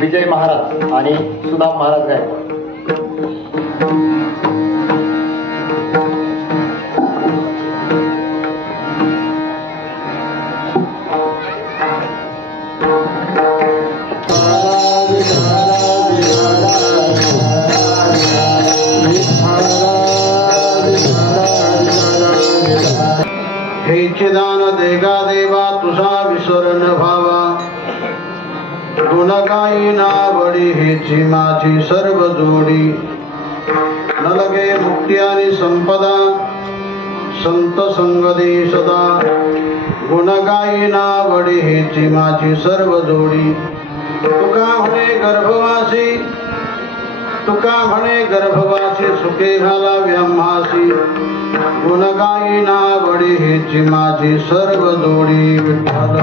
विजय महाराज आणि सुदाम महाराज गायकवाड. हे चिदान देगा देवा तुझा विसरण भावा, गुण गायिना बडी हेची माझी सर्व जोडी. न लगे मुक्ती आणि संपदा संत संगदे सदा, गुण गायिना बडी हेची माझी सर्व जोडी. तुका म्हणे गर्भवासी, तुका म्हणे गर्भवासी सुखे घाला व्यामासी, गुण गायिना बडी हेची माझी सर्व जोडी. विठ्ठल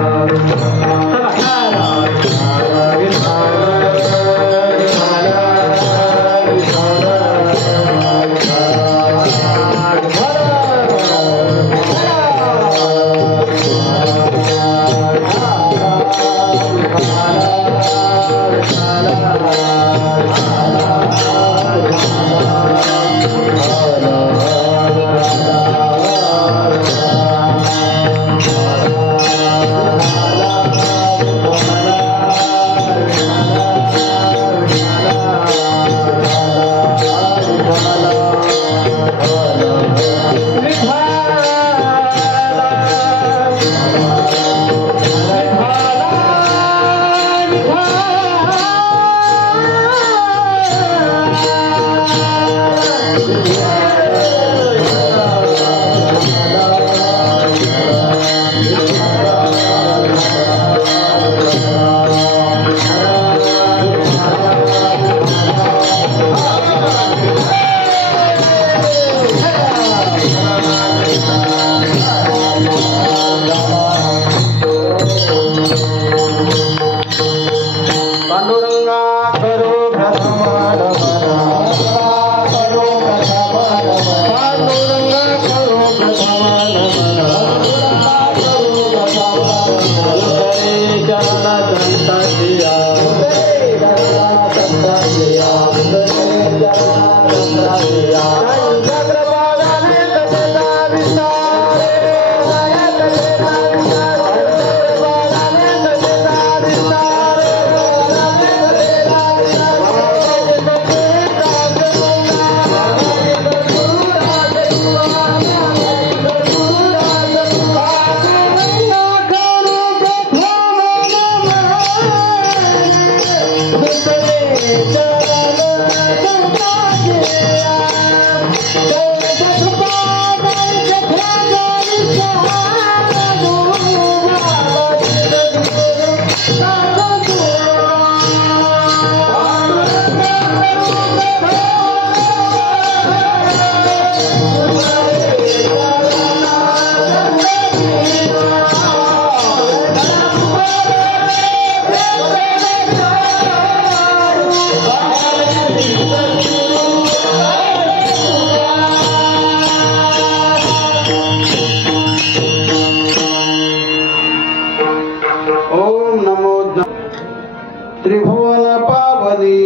त्रिभुवन पावनी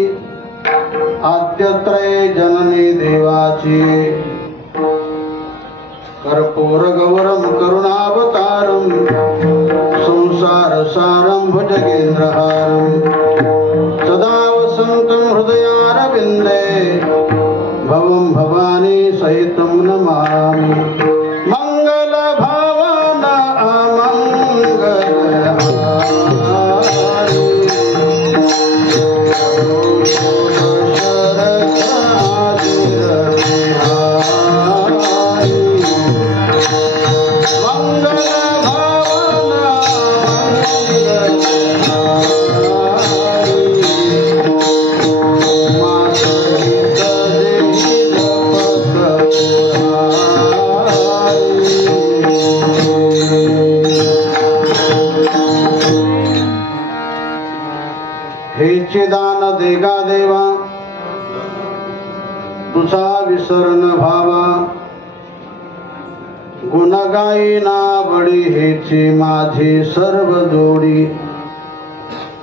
आद्यत्रय जननी देवाची कर्पूर गौरम करुणावतारम संसार सारम भुजगेंद्रहारम सदा वसंतम हृदयारविंदे भवम भवानी सहितं नमामि मंगल भावन अमंगल दान देगा देवा तुझा विसरण भावा गुण गायिना बळी हेची माझी सर्व जोडी.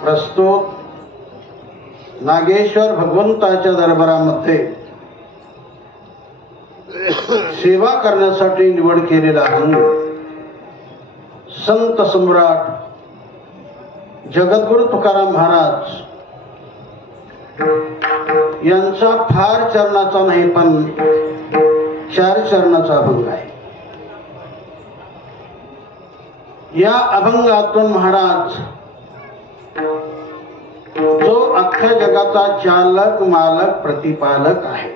प्रस्तुत नागेश्वर भगवंताच्या दरबारामध्ये सेवा करण्यासाठी निवड केलेला संत सम्राट जगद्गुरु तुकाराम महाराज यांचा फार चरणाचा नाही पण 4 चरणाचा अभंग आहे. या अभंगातून महाराज जो अख्ख्या जगाचा चालक मालक प्रतिपालक आहे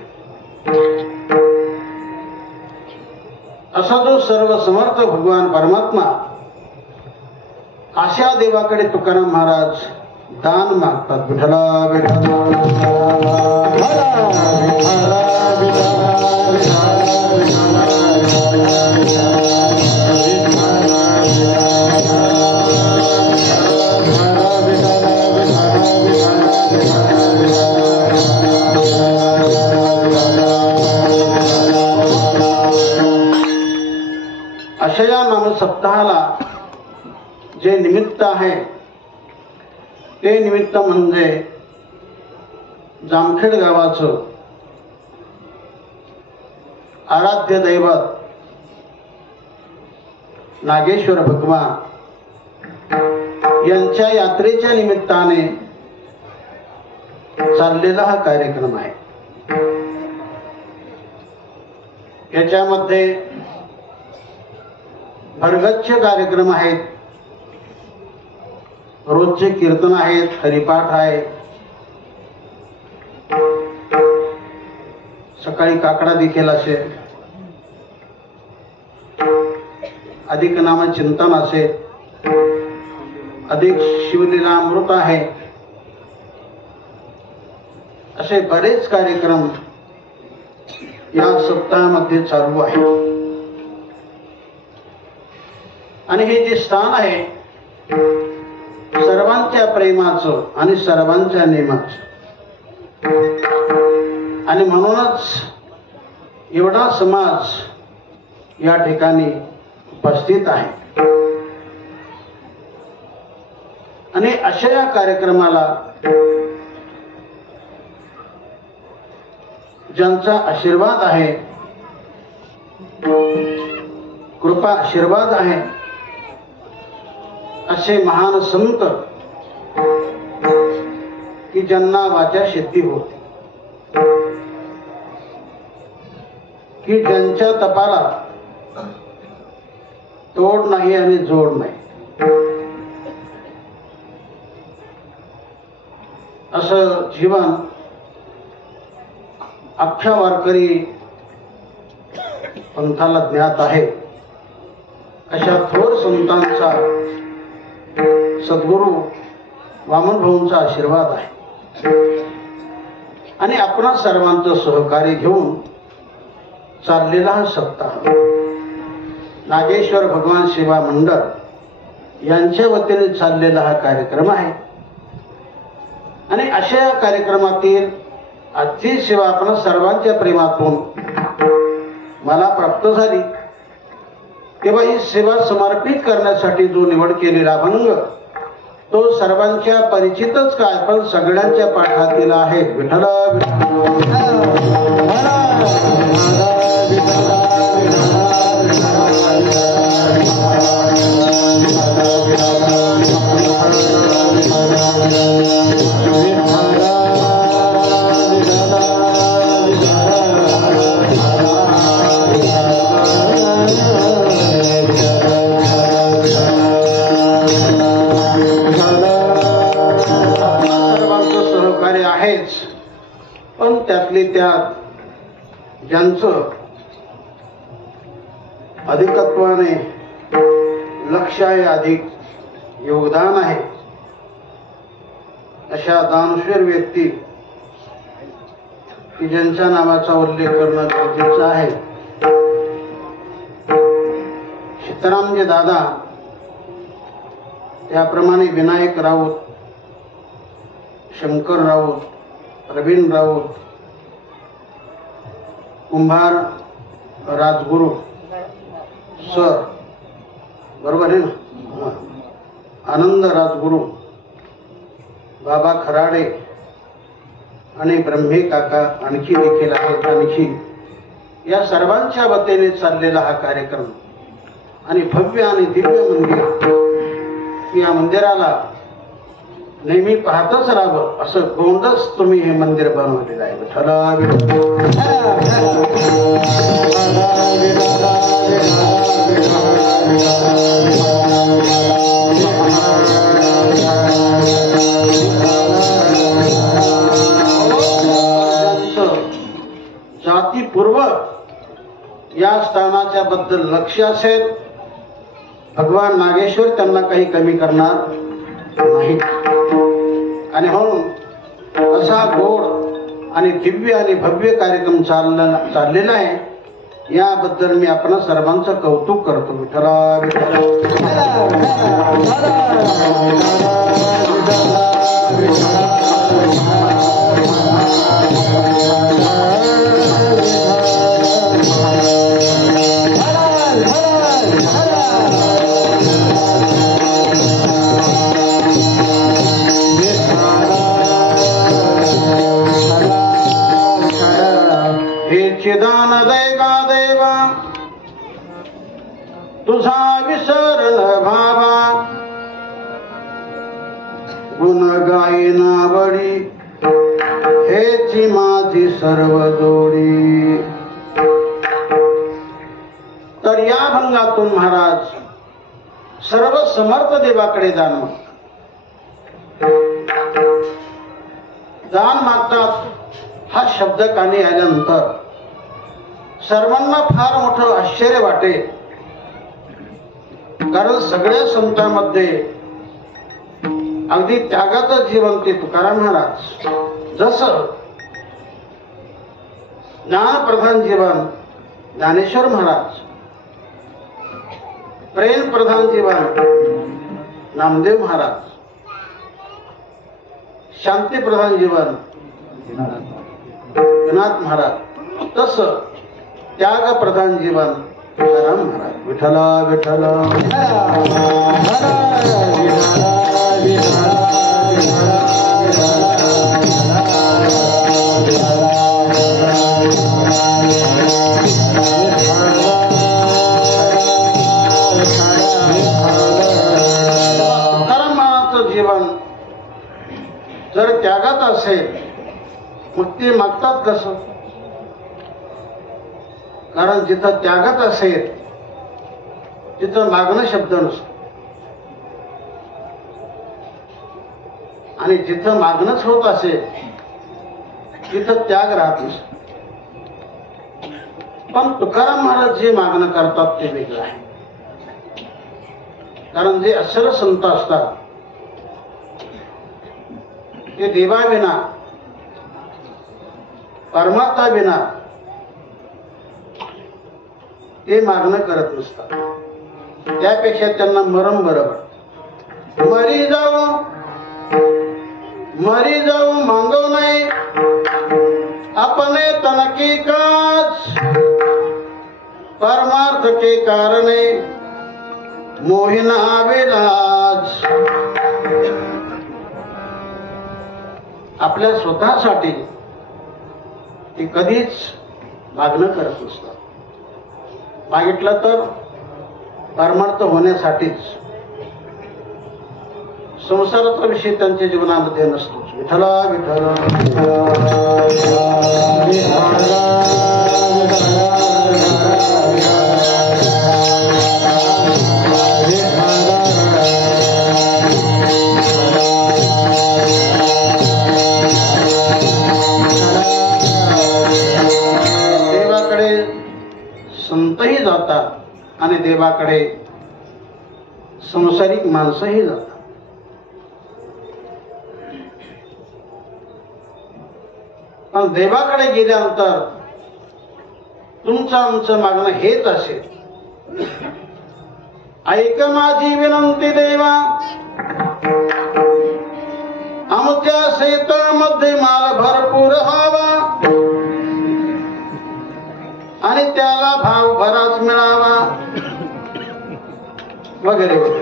असा जो सर्व समर्थ भगवान परमात्मा अशा देवाकडे तुकाराम महाराज दान मागतात. विठला विठला अशा या नाम सप्ताहाला जे निमित्त आहे ते निमित्त म्हणजे जामखेड गावाचं आराध्य दैवत नागेश्वर भगवान यांच्या यात्रेच्या निमित्ताने चाललेला हा कार्यक्रम आहे. याच्यामध्ये भरगच्च कार्यक्रम आहेत. रोजचे कीर्तन आहेत, हरिपाठ आहे, सकाळी काकडा देखील असेल, अधिक नाम चिंतन असेल, अधिक शिवलीला अमृत आहे, असे बरेच कार्यक्रम या सप्ताहामध्ये चालू आहे. आणि हे जे स्थान आहे सर्वांच्या प्रेमाचं आणि सर्वांच्या नेमाचं आणि म्हणूनच एवढा समाज या ठिकाणी उपस्थित आहे. आणि अशा या कार्यक्रमाला ज्यांचा आशीर्वाद आहे, कृपा आशीर्वाद आहे, असे महान संत की ज्यांना वाचा सिद्धी होती, की ज्यांच्या तपाला तोड नाही आणि जोड नाही, असं जीवन अख्ख्या वारकरी पंथाला ज्ञात आहे अशा थोर संतांचा सद्गुरू वामन भाऊंचा आशीर्वाद आहे आणि आपणा सर्वांचं सहकार्य घेऊन चाललेला हा सप्ताह नागेश्वर भगवान सेवा मंडळ यांच्या वतीने चाललेला हा कार्यक्रम आहे आणि अशा या कार्यक्रमातील आजची सेवा आपण सर्वांच्या प्रेमातून मला प्राप्त झाली तेव्हा ही सेवा समर्पित करण्यासाठी जो निवड केलेला अभंग तो सर्वांच्या परिचितच काय पण सगळ्यांच्या पाठातील आहे. विठ्ठल पण त्यातली त्यात ज्यांचं अधिकत्वाने लक्ष आहे, अधिक योगदान आहे, अशा दानशूर व्यक्ती की ज्यांच्या नावाचा उल्लेख करणं गरजेचं आहे. सीतारामजी दादा, त्याप्रमाणे विनायक राऊत, शंकर राऊत, प्रवीण राऊत, कुंभार राजगुरू सर, बरोबर आहे ना, आनंद राजगुरू, बाबा खराडे आणि ब्रह्मे काका आणखी देखील आहेत. आणखी या सर्वांच्या वतीने चाललेला हा कार्यक्रम आणि भव्य आणि दिव्य मंदिर, या मंदिराला नेहमी पाहतच राहावं असं गोंडच तुम्ही हे मंदिर बनवलेलं आहे. जातीपूर्वक या स्थानाच्या बद्दल लक्ष असेल, भगवान नागेश्वर त्यांना काही कमी करणार नाही. आणि म्हणून असा गोड आणि दिव्य आणि भव्य कार्यक्रम चाललेला आहे. याबद्दल मी आपण सर्वांचं कौतुक करतो. विठ्ठला विठ्ठला चिदान दैगा देवा तुझा विसरण भावा, गुण गायना बडी हेची माझी सर्व जोडी. तर या भंगातून महाराज सर्व समर्थ देवाकडे दान मागतात. हा शब्द कानी आल्यानंतर सर्वांना फार मोठं आश्चर्य वाटे, कारण सगळ्या संतांमध्ये अगदी त्यागाचं जीवन ते तुकाराम महाराज, जसं ज्ञानप्रधान जीवन ज्ञानेश्वर महाराज, प्रेम प्रधान जीवन नामदेव महाराज, शांती प्रधान जीवन विनाथ महाराज, तसं त्याग प्रधान जीवन तुकाराम महाराज. विठ्ठला विठ्ठला तुकाराम महाराजचं जीवन जर त्यागात असेल मग ते मागतात कसं? कारण जिथं त्यागात असेल तिथं मागणं शब्द नसतो, आणि जिथं मागणंच होत असेल तिथं त्याग राहत नसतो. पण तुकाराम महाराज जे मागणं करतात ते वेगळं आहे. कारण जे असल संत असतात ते देवाविना परमात्मा विना ते मागणं करत नसतात. त्यापेक्षा त्यांना मरण बरोबर. मरी जाऊ मागव नाही अपने तन की काज, परमार्थ के कारणे मोहिना विलाज. आपल्या स्वतःसाठी ते कधीच मागणं करत नसतात. मागितलं तर परमार्थ होण्यासाठीच. संसाराचा विषय त्यांच्या जीवनामध्ये नसतोच. विठ्ठला विठ्ठल संतही जातात आणि देवाकडे संसारिक माणसंही जातात. पण देवाकडे गेल्यानंतर तुमचं आमचं मागणं हेच असेल, ऐक माझी विनंती देवा, आमच्या शेतामध्ये माल भरपूर हवा आणि त्याला भाव बराच मिळावा वगैरे वगैरे.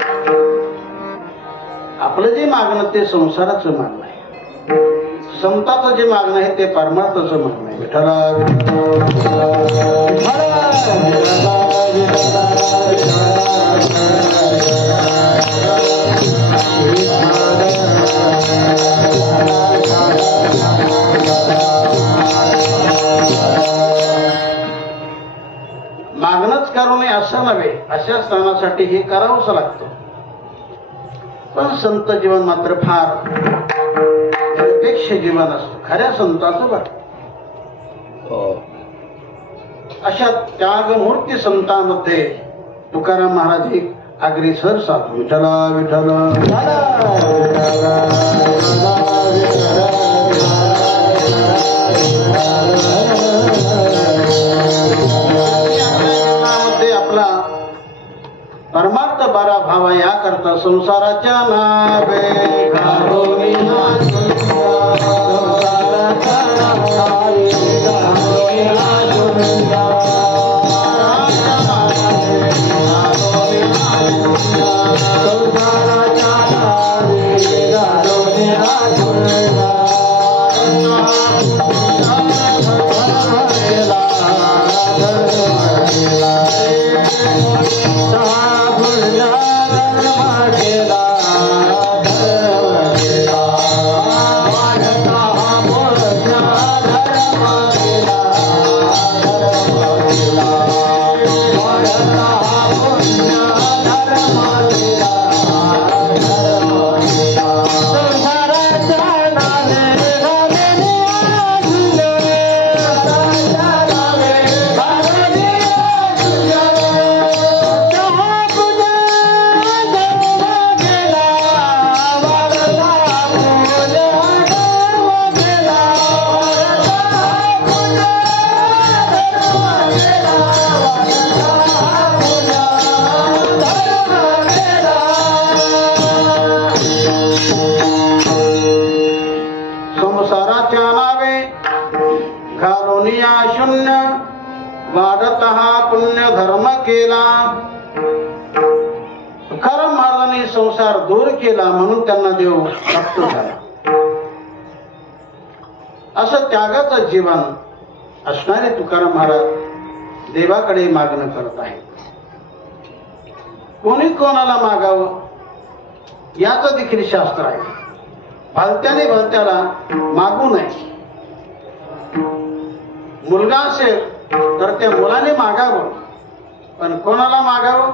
आपलं जे मागणं ते संसाराचं मागणं आहे. संताचं जे मागणं आहे ते परमार्थाचं मागणं आहे. मागणंच करू नये असं नव्हे, अशा स्थानासाठी हे करावंच लागतं. पण संत जीवन मात्र फार निरपेक्ष जीवन असतं. खऱ्या संताचं बघ, अशा त्यागमूर्ती संतांमध्ये तुकाराम महाराज एक अग्रेसर साधू. विठ्ठला विठ्ठला परमार्थ बरा भावा या करता संसाराच्या नावे घालोनी शून्य वाढत हा पुण्य धर्म केला. तुकाराम महाराजांनी संसार दूर केला म्हणून त्यांना देव प्राप्त झाला. असं त्यागाचं जीवन असणारे तुकाराम महाराज देवाकडे मागणं करत आहेत. कोणी कोणाला मागावं याचं देखील शास्त्र आहे. भलत्याने भलत्याला मागू नये. मुलगा असेल तर त्या मुलाने मागावं, पण कोणाला मागावं?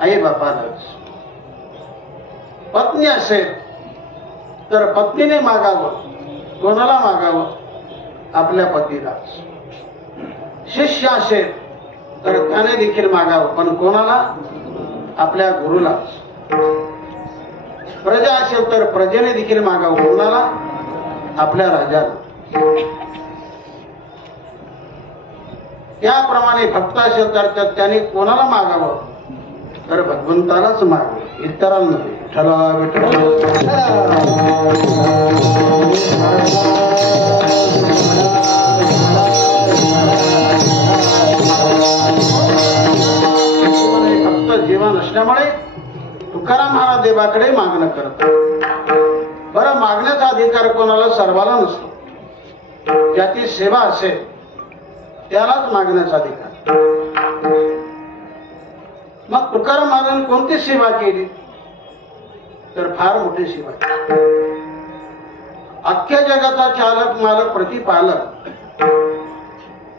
आई बापालाच. पत्नी असेल तर पत्नीने मागावं, कोणाला मागावं? आपल्या पतीलाच. शिष्य असेल तर त्याने देखील मागावं, पण कोणाला? आपल्या गुरुला. प्रजा असेल तर प्रजेने देखील मागावं, कोणाला? आपल्या राजाला. त्याप्रमाणे भक्त असेल तर त्याने कोणाला मागावं? तर भगवंतालाच मागावं, इतरांना नाही. विठ्ठला फक्त जीवन असल्यामुळे तुकाराम महाराज देवाकडे मागणं करतात. बरं, मागण्याचा अधिकार कोणाला? सर्वाला नसतो. ज्याची सेवा असेल त्यालाच मागण्याचा अधिकार. मग तुकाराम महाराजांनी कोणती सेवा केली? तर फार मोठी सेवा. अख्ख्या जगाचा चालक, मालक, प्रतिपालक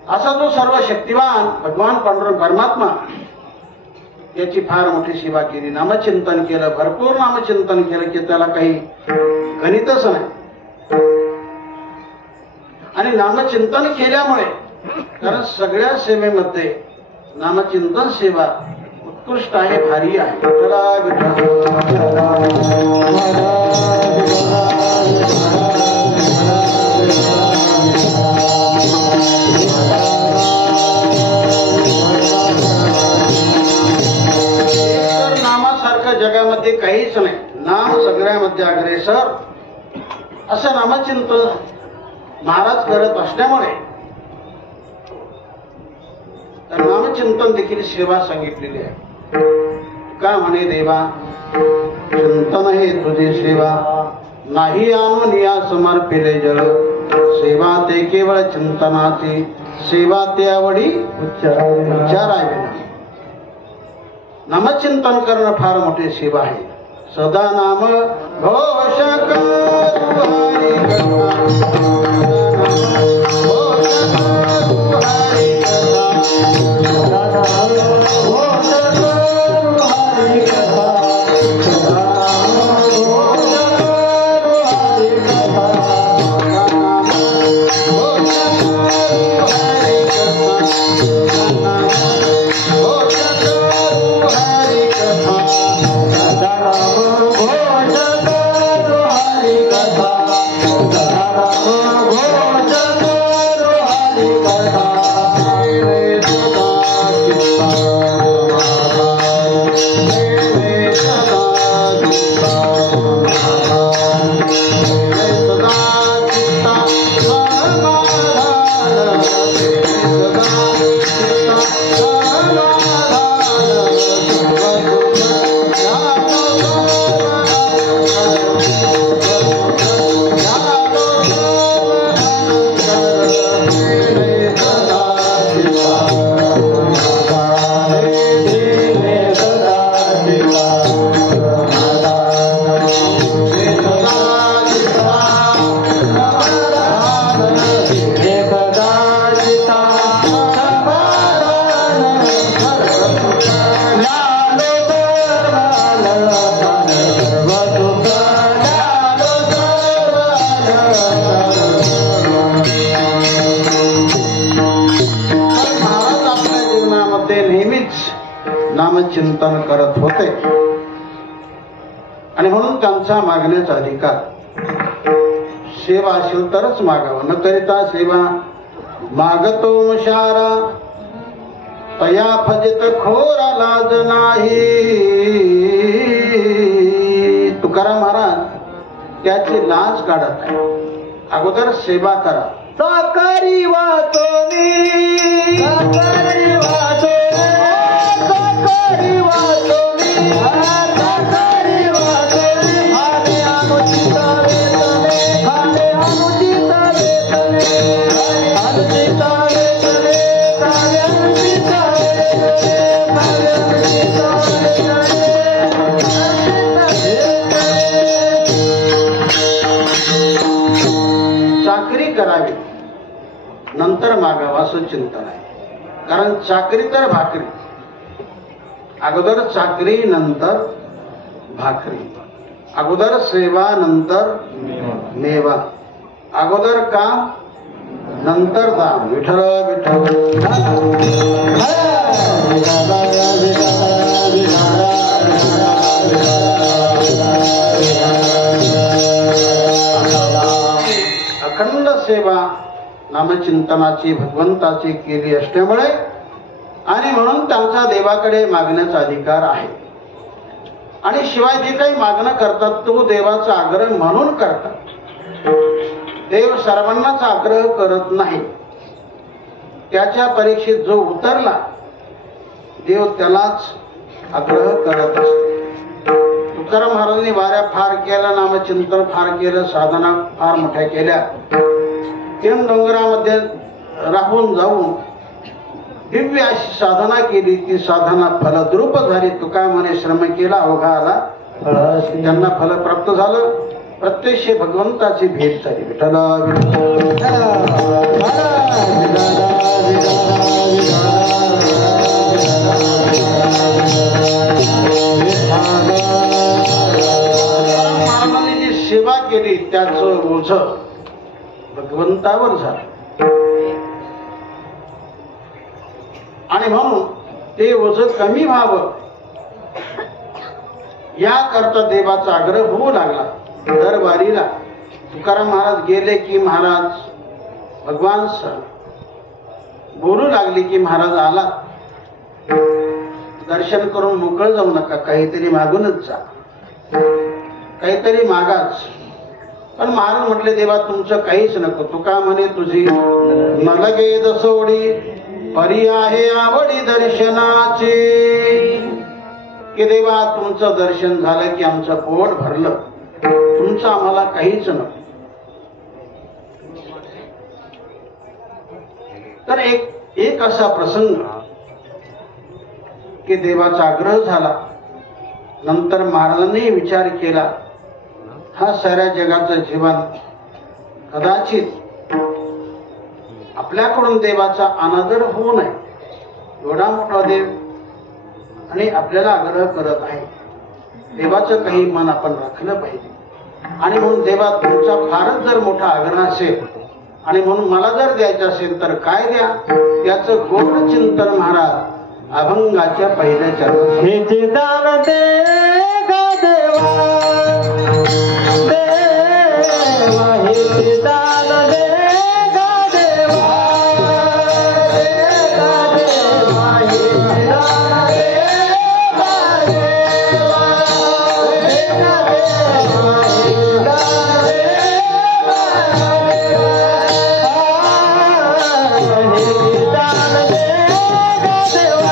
असा जो सर्व शक्तिवान भगवान पांडुरंग परमात्मा, याची फार मोठी सेवा केली. नामचिंतन केलं, भरपूर नामचिंतन केलं की त्याला काही गणितच नाही. आणि नामचिंतन केल्यामुळे, कारण सगळ्या सेवेमध्ये नामचिंतन सेवा उत्कृष्ट आहे, भारी आहे. नामासारखं जगामध्ये काहीच नाही. नाम सगळ्यामध्ये अग्रेसर असं नामचिंतन महाराज करत असल्यामुळे तर नामचिंतन देखील सेवा सांगितलेली आहे. का म्हणे देवा, चिंतन हे तुझी सेवा, नाही आणून या समर्पिले जळ. सेवा ते केवळ चिंतनाची, सेवा ते आवडी उच्चारावी. नामचिंतन करणं फार मोठी सेवा आहे. सदा नाम घोष नामचिंतन करत होते. आणि म्हणून त्यांचा मागण्याचा अधिकार. सेवा असेल तरच मागावं, न करिता सेवा मागतो मुशारा, तया फजित खोरा लाज नाही. तुकाराम महाराज त्याची लाज काढत आहे. अगोदर सेवा करा. साकारी वाचोनी, साकारी वाचोनी, साकारी वाचोनी, साकारी वाचोनी. हाने अनुचित वेतने, हाने अनुचित वेतने, अनुचित वेतने, हाने अनुचित वेतने, हाने अनुचित वेतने. चाकरी करावी नंतर मागावा असं चिंतन आहे. कारण चाकरी तर भाकरी, अगोदर चाकरी नंतर भाकरी, अगोदर सेवा नंतर मेवा, अगोदर काम नंतर दाम विठ्ठल विठ्ठल अखंड सेवा नामचिंतनाची भगवंताची केली असल्यामुळे आणि म्हणून त्यांचा देवाकडे मागण्याचा अधिकार आहे. आणि शिवाय जे काही मागणं करतात तो देवाचा आग्रह म्हणून करतात. देव सर्वांनाच आग्रह करत नाही. त्याच्या परीक्षेत जो उतरला देव त्यालाच आग्रह करत असतो. तुकाराम महाराजांनी वाऱ्या फार केल्या, नामचिंतन फार केलं, साधना फार मोठ्या केल्या. तीन डोंगरामध्ये राहून जाऊन दिव्य अशी साधना केली. ती साधना फलद्रूप झाली. तुका म्हणे श्रम केला अवघा आला फळ. त्यांना फल प्राप्त झालं. प्रत्यक्ष भगवंताची भेट झाली. महाराजांनी जी सेवा केली त्याचं ओझ भगवंतावर झालं. आणि म्हणून ते ओझ कमी व्हावं याकरता देवाचा आग्रह होऊ लागला. दरबारीला तुकाराम महाराज गेले की महाराज भगवान बोलू लागले की महाराज आला, दर्शन करून मोकळ जाऊ नका, काहीतरी मागूनच जा, काहीतरी मागाच. पण महाराज म्हटले देवा तुमचं काहीच नको. तुका म्हणे तुझी नलगे दसोडी परी आहे आवडी दर्शनाची. की देवा तुमचं दर्शन झालं की आमचं पोट भरलं, तुमचं आम्हाला काहीच नको. तर एक असा प्रसंग की देवाचा आग्रह झाला. नंतर महाराजांनी विचार केला हा साऱ्या जगाचं जीवन कदाचित आपल्याकडून देवाचा अनादर होऊ नये. एवढा मोठा देव आणि आपल्याला आग्रह करत आहे. देवाचं काही मन आपण राखलं पाहिजे. आणि म्हणून देवा तुमचा फारच जर मोठा आग्रह असेल आणि म्हणून मला जर द्यायचं असेल तर काय द्या. त्याचं गोड चिंतन महाराज अभंगाच्या पहिल्या चरणात हे दान दे गा देवा, देवा हे दान दे गा देवा, दे गा देवा हे दान दे गा देवा, दे गा देवा हे दान दे गा देवा, हे दान दे गा देवा, देवा हे दान दे गा देवा,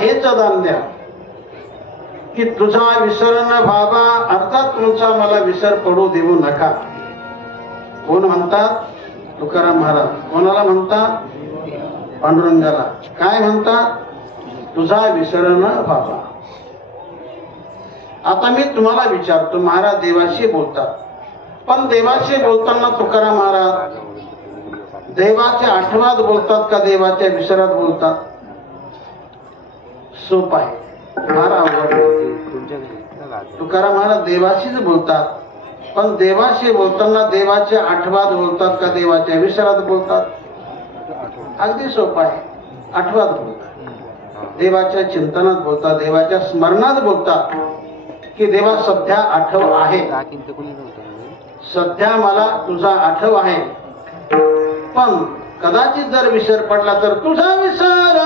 हेच दान द्या की तुझा विसर न व्हावा. अर्थात तुमचा मला विसर पडू देऊ नका. कोण म्हणतात? तुकाराम महाराज. कोणाला म्हणतात? पांडुरंगाला. काय म्हणतात? तुझा विसर न व्हावा. आता मी तुम्हाला विचारतो, महाराज देवाशी बोलतात, पण देवाशी बोलताना तुकाराम महाराज देवाच्या आठवणात बोलतात का देवाच्या विसरात बोलतात? सोप आहे, फार अवघड. तुकाराम महाराज देवाशीच बोलतात, पण देवाशी बोलताना देवाच्या आठवत बोलतात का देवाच्या विसरात बोलतात? अगदी सोपं आहे, आठवत बोलतात, देवाच्या चिंतनात बोलतात, देवाच्या स्मरणात बोलतात की देवा सध्या आठव आहे, सध्या मला तुझा आठव आहे. पण कदाचित जर विसर पडला तर तुझा विसर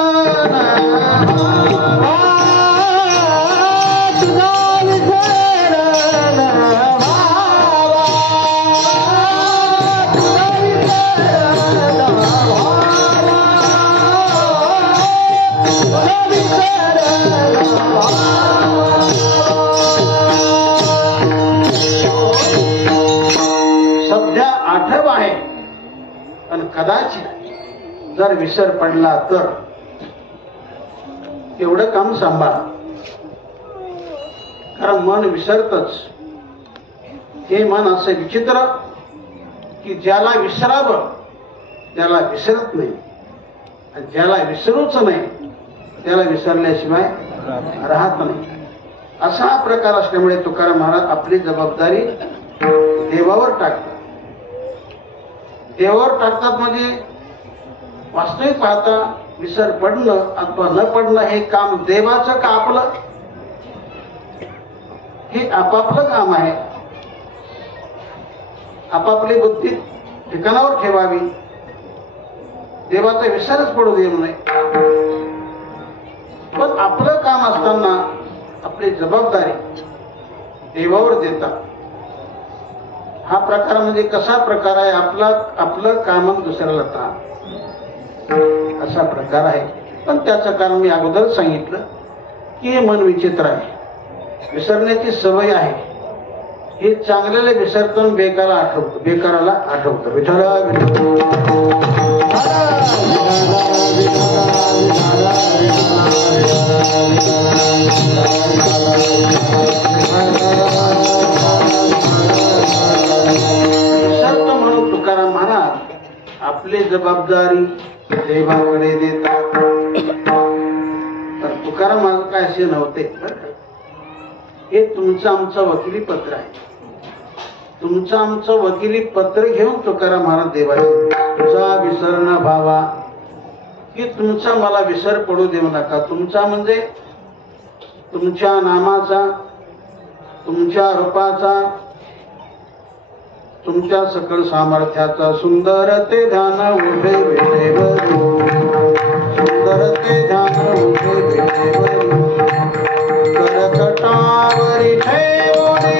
सध्या आठव आहे पण कदाचित जर विसर पडला तर एवढं काम सांभाळा, कारण मन विसरतच. हे मन असं विचित्र की ज्याला विसरावं त्याला विसरत नाही, आणि ज्याला विसरूच नाही त्याला विसरल्याशिवाय राहत नाही. असा हा प्रकार असल्यामुळे तुकाराम महाराज आपली जबाबदारी देवावर टाकतात. देवावर टाकतात म्हणजे वास्तविक पाहता विसर पडणं अथवा न पडणं हे काम देवाचं का आपलं? हे आपापलं काम आहे. आपापली बुद्धी ठिकाणावर ठेवावी, देवाचा विसरच पडू देऊ नये. पण आपलं काम असताना आपली जबाबदारी देवावर देतात. हा प्रकार म्हणजे कसा प्रकार आहे? आपलं काम दुसऱ्याला ताण, असा प्रकार आहे. पण त्याचं कारण मी अगोदर सांगितलं की हे मन विचित्र आहे, विसरण्याची सवय आहे. हे चांगल्याला विसरतं, बेकाराला आठवतं. विठ्ठला विसरतं म्हणून तुकाराम महाराज आपली जबाबदारी देवाकडे देतात. तर तुकाराम महाराज काय असे नव्हते. हे तुमचं आमचं वकिली पत्र आहे. तुमचं आमचं वकिली पत्र घेऊन तुकाराम महाराज देवाचे तुझा विसर न भावा, की तुमचा मला विसर पडू देऊ नका. तुमचा म्हणजे तुमच्या नामाचा, तुमच्या रूपाचा, तुमच्या सकळ सामर्थ्याचा सुंदर ते ध्यान उभे विटेवर, सुंदर ते ध्यान उभे विटेवर, करकटावरी ठेवणी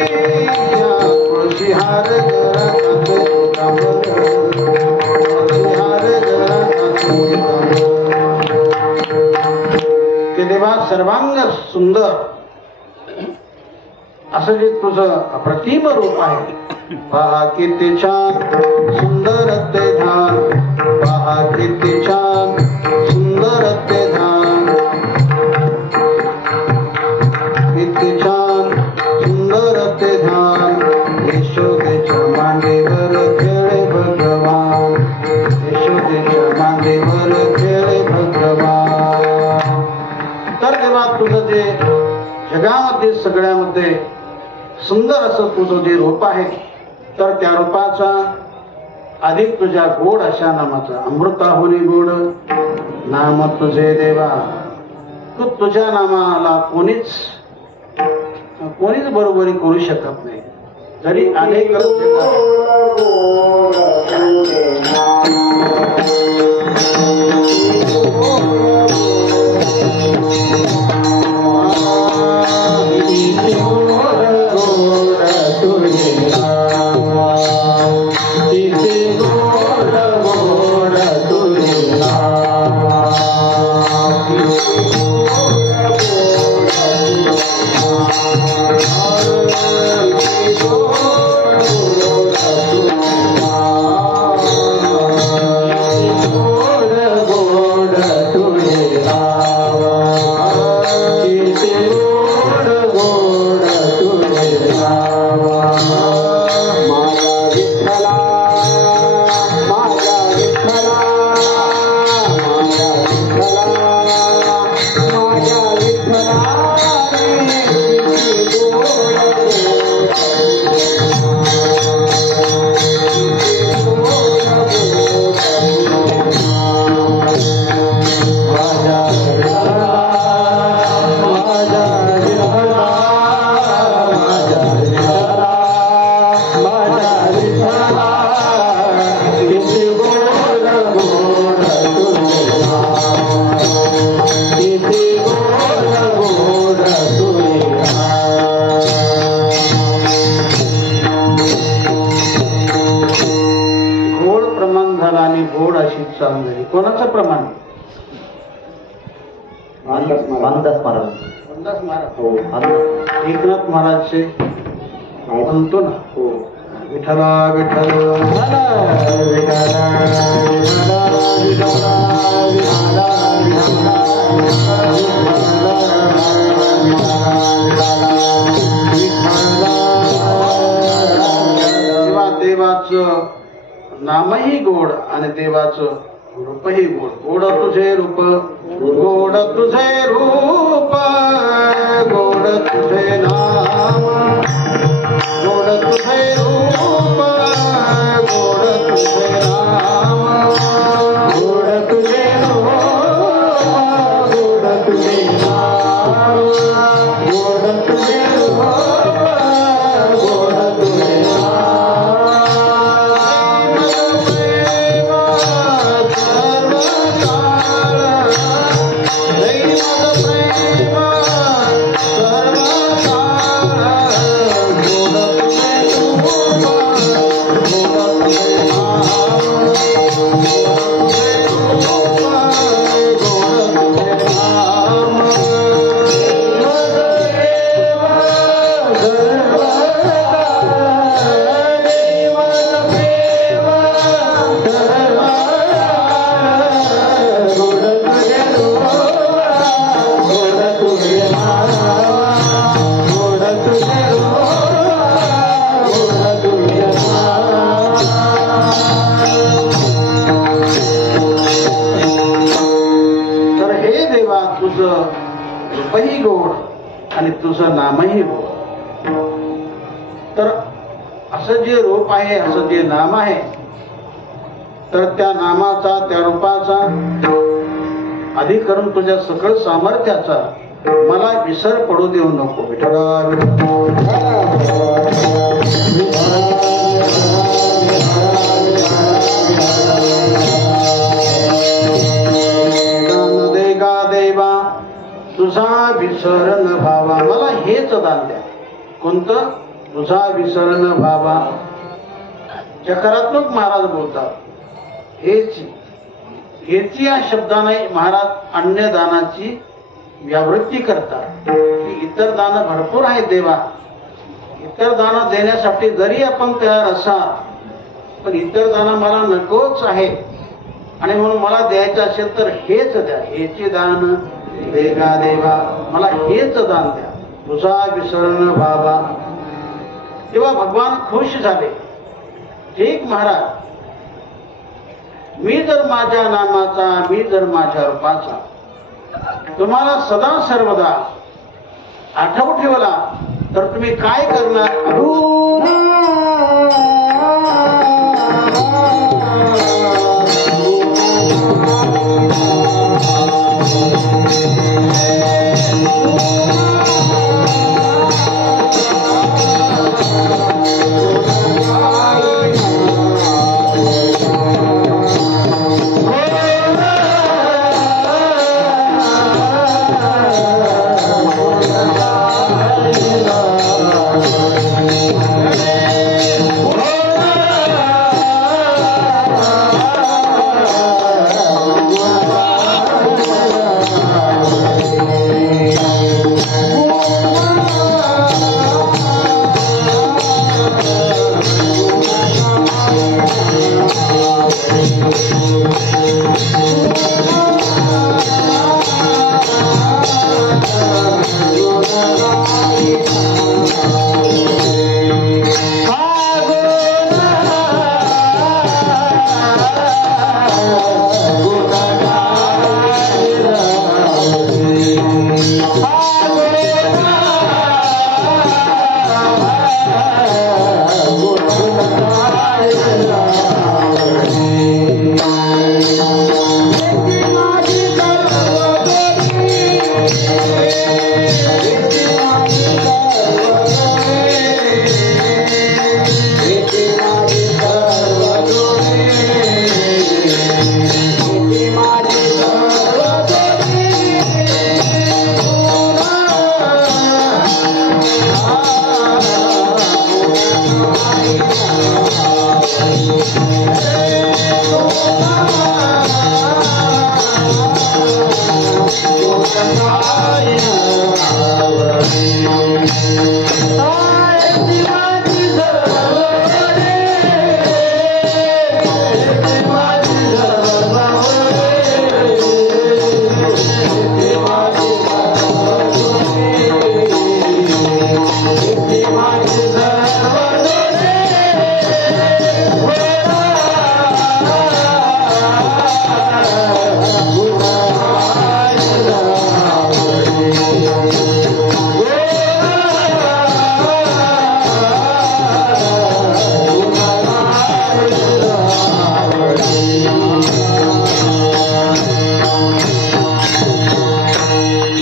तुळशी हार जरा ते देवा सर्वांग सुंदर असं जे तुझं अप्रतिम रूप आहे. पहा किती छान सुंदर ते ध्यान, पहा किती छान सुंदर ते ध्यान, किती छान सुंदर ते ध्यान. यशोदेच्या मांडीवर खेळे भगवान, यशोदेच्या मांडीवर खेळे भगवान. तर तेव्हा तुझं जे जगामध्ये सगळ्यामध्ये सुंदर असं तुझं जे रूप आहे, तर त्या रूपाचा अधिक तुझ्या गोड अशा नामाचा अमृताहुनी गोड नाम तुझे देवा. तू तुझ्या नामाला कोणीच बरोबरी करू शकत नाही. जरी अनेक झाली. कोणाचं प्रमाण? रामदास महाराज. रामदास महाराज. हो. एकनाथ महाराजचे म्हणतो ना. हो. विठ्ठला विठ्ठल विठ्ठला विठ्ठला देवाचं नामही गोड आणि देवाचं रूपही गोड. गोड तुझे रूप, गोड तुझे रूप, गोड तुझे नाम, गोड तुझे रूप, गोड तुझे नाम, गोड तुझे रूप, गोड तुझे नाम, गोड तुझे रूप, गोड तुझे नाम. रूपही गोड आणि तुझं नामही गोड. तर असं जे रूप आहे, असं जे नाम आहे, तर त्या नामाचा, त्या रूपाचा, अधिक करून तुझ्या सकळ सामर्थ्याचा मला विसर पडू देऊ नको. विठ्ठला दे गा देवा तुझा विसर न भावा. मला हेच दान द्या. कोणतं? तुझा विसर न भावा. चकारात्मक महाराज बोलतात. हेच या शब्दाने महाराज अन्य दानाची व्यावृत्ती करतात की इतर दान भरपूर आहेत देवा. इतर दान देण्यासाठी जरी आपण तयार असाल, पण इतर दान मला नकोच आहे आणि म्हणून मला द्यायचं असेल तर हेच द्या. हेचे दान देगा देवा. मला हेच दान द्या. तुझा विसरण बाबा. तेव्हा भगवान खुश झाले. ठीक महाराज, मी जर माझ्या नामाचा, मी जर माझ्या रूपाचा तुम्हाला सदा सर्वदा आठव ठेवला तर तुम्ही काय करणार?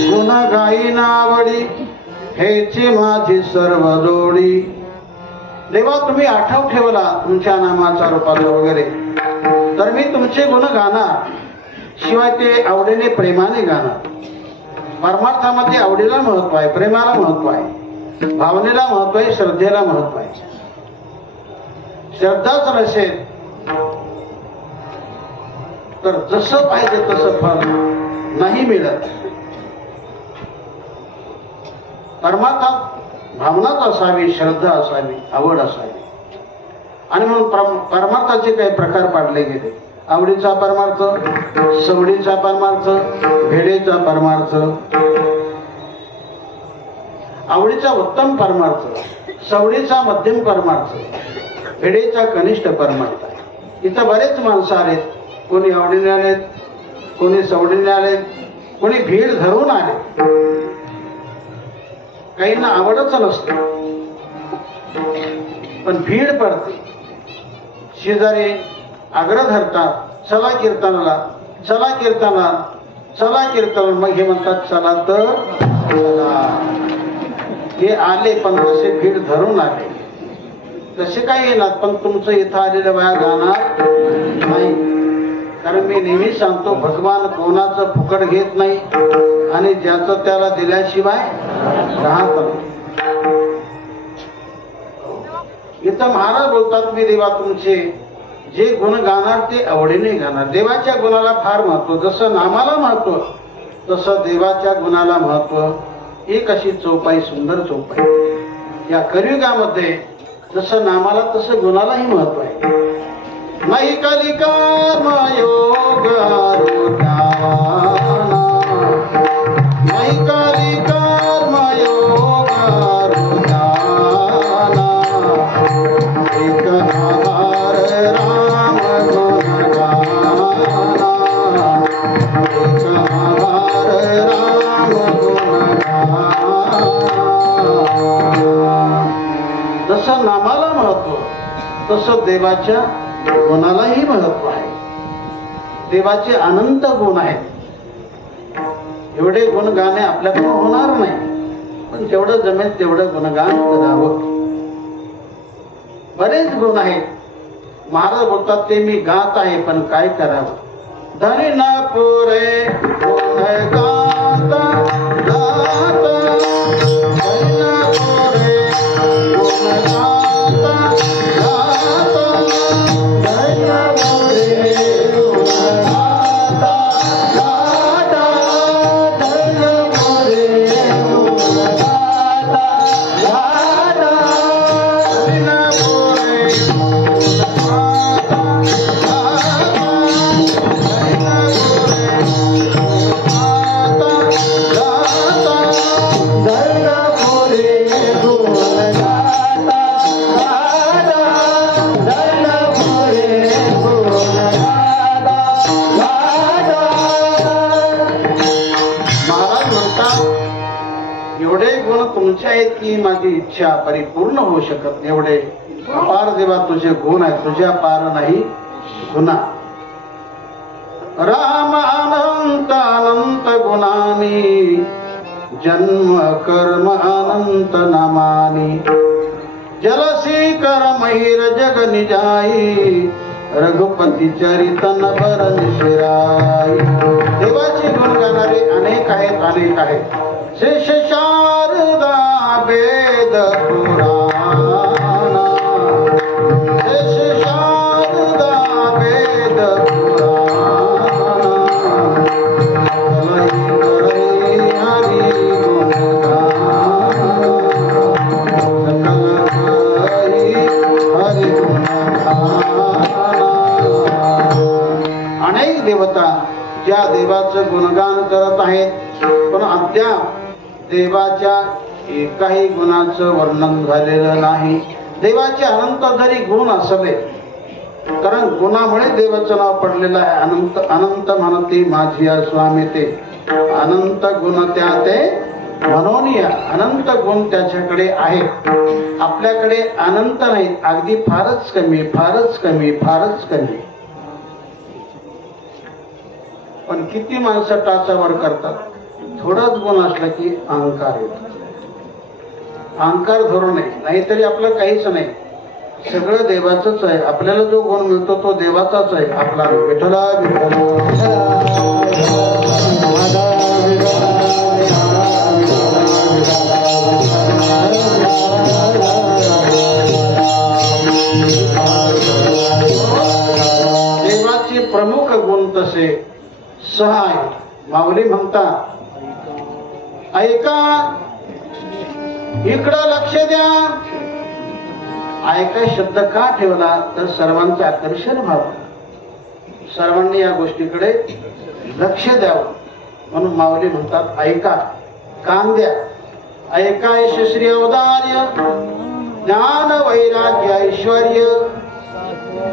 गुण गाईना आवडी हेची माझी सर्व जोडी. देवा तुम्ही आठव ठेवला तुमच्या नामाचा रूपाचा वगैरे तर मी तुमचे गुण गाणार. शिवाय ते आवडीने प्रेमाने गाणार. परमार्थामध्ये आवडीला महत्व आहे, प्रेमाला महत्व आहे, भावनेला महत्व आहे, श्रद्धेला महत्व आहे. श्रद्धाच नसेल तर जसं पाहिजे तसं फळ नाही मिळत. परमार्थात भावनाच असावी, श्रद्धा असावी, आवड असावी. आणि म्हणून परमार्थाचे काही प्रकार पाडले गेले. आवडीचा परमार्थ, सवडीचा परमार्थ, भेडेचा परमार्थ. आवडीचा उत्तम परमार्थ, सवडीचा मध्यम परमार्थ, भेडेचा कनिष्ठ परमार्थ आहे. इथं बरेच माणसं आलेत. कोणी आवडीने आलेत, कोणी सवडीने आलेत, कोणी भीड धरून आले. काहींना आवडच नसते पण भीड पडते. शेजारी आग्रह धरतात, चला कीर्तनाला, चला कीर्तनाला, चला कीर्तन. मग हे म्हणतात चला तर चला. हे आले पण तसे भीड धरून आले. तसे काय येणार पण तुमचं इथं आलेलं वाया जाणार नाही. कारण मी नेहमी सांगतो भगवान कोणाचं फुकट घेत नाही आणि ज्याचं त्याला दिल्याशिवाय राहत नाही. इथं महाराज बोलतात मी देवा तुमचे जे गुण गाणार ते आवडीने गाणार. देवाच्या गुणाला फार महत्व. जसं नामाला महत्व तसं देवाच्या गुणाला महत्व. एक अशी चौपाई, सुंदर चौपाई. या कलियुगामध्ये जसं नामाला तसं गुणालाही महत्व आहे. नाही कलिकाम योग नाही कलिकाम योग एक आधार राम गुण गाना, एक आधार राम गुण गाना. जसं नामाला महत्व तसं देवाच्या गुणालाही महत्व आहे. देवाचे अनंत गुण आहेत. एवढे गुण गाणे आपल्याकडून होणार नाही पण जेवढं जमेल तेवढं गुणगान करावं. बरेच गुण आहेत. महाराज बोलतात ते मी गात आहे पण काय करावं. धनी न पुरे गुण गाता गाता, धनी न पुरे गुण गाता गाता, धनी न पुरे गुण गाता गाता, धनी न पुरे गुण गाता गाता, धनी न पुरे एवढे गुण तुमचे आहेत की माझी इच्छा परिपूर्ण होऊ शकत नाही. एवढे अपार देवा तुझे गुण आहेत, तुझ्या पार नाही गुणा. राम अनंत अनंत गुणानी, जन्म कर्म अनंत नामानी, जलसी कर महिर जग निजाई, रघुपती चरितन भरन शिराई. देवाचे गुण गाणारे अनेक आहेत, अनेक आहेत. शेष शारदा वेद पुराणा, शेष शारदा वेद पुराणा, हरि हरि गुण गाना, हरि गुण गाना. अनेक देवता ज्या देवाचं गुणगान करत आहेत पण अद्याप देवाच्या एकाही गुणाचं वर्णन झालेलं नाही. देवाचे अनंत जरी गुण असले कारण गुणामुळे देवाचं नाव पडलेलं आहे. अनंत अनंत म्हणती माझिया स्वामी ते, अनंत गुण त्या ते म्हणून अनंत गुण त्याच्याकडे आहेत. आपल्याकडे अनंत नाहीत, अगदी फारच कमी, फारच कमी, फारच कमी. पण किती माणसं टाचावर करतात. थोडाच गुण असला की अहंकार येतो. अहंकार धरू नये, नाहीतरी आपलं काहीच नाही, सगळं देवाचंच आहे. आपल्याला जो गुण मिळतो तो देवाचाच आहे. आपला विठ्ठला देवाचे प्रमुख गुण तसे 6 आहेत. माऊली म्हणतात, ऐका इकडं लक्ष द्या. ऐका शब्द का ठेवला तर सर्वांचं आकर्षण व्हावं, सर्वांनी या गोष्टीकडे लक्ष द्यावं. म्हणून माऊली म्हणतात, ऐका, कान द्या. ऐका यशस्वी अवदार्य ज्ञान वैराग्य ऐश्वर्य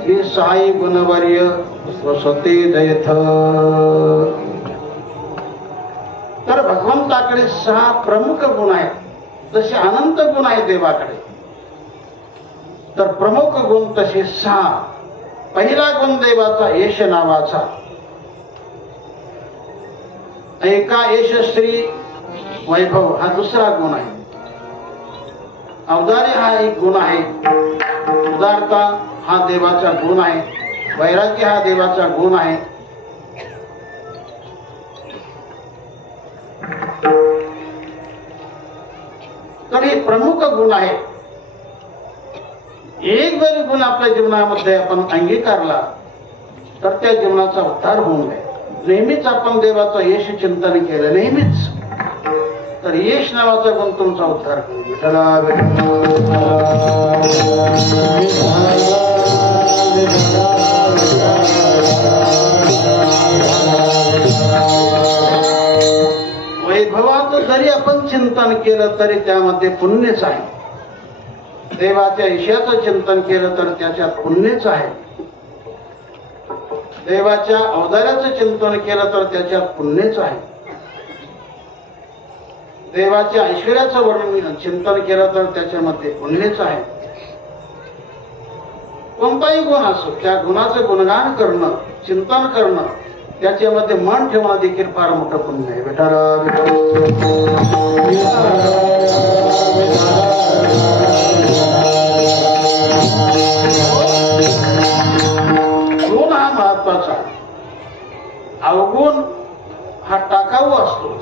ही 6 गुणवर्य वसते जयथ. तर भगवंताकडे 6 प्रमुख गुण आहेत. जसे अनंत गुण आहेत देवाकडे, तर प्रमुख गुण तसे 6. पहिला गुण देवाचा यश नावाचा. ऐका यशश्री वैभव हा दुसरा गुण आहे. औदार्य हा एक गुण आहे. उदारता हा देवाचा गुण आहे. वैराग्य हा देवाचा गुण आहे. तर हे प्रमुख गुण आहे. एक जरी गुण आपल्या जीवनामध्ये आपण अंगीकारला तर त्या जीवनाचा उद्धार होऊन जाईल. नेहमीच आपण देवाचं यश चिंतन केलं, नेहमीच, तर यश नावाचा गुण तुमचा उद्धार करू. विठ्ठला वैभवाचं जरी आपण चिंतन केलं तरी त्यामध्ये पुण्यच आहे. देवाच्या यशाचं चिंतन केलं तर त्याच्यात पुण्यच आहे. देवाच्या अवताराचं चिंतन केलं तर त्याच्यात पुण्यच आहे. देवाच्या ऐश्वर्याचं वर्णन चिंतन केलं तर त्याच्यामध्ये पुण्यच आहे. कोणताही गुण असो त्या गुणाचं गुणगान करणं, चिंतन करणं, त्याच्यामध्ये मन ठेवणं देखील फार मोठं पुण्य आहे. गुण हा महत्वाचा. अवगुण हा टाकाऊ असतो.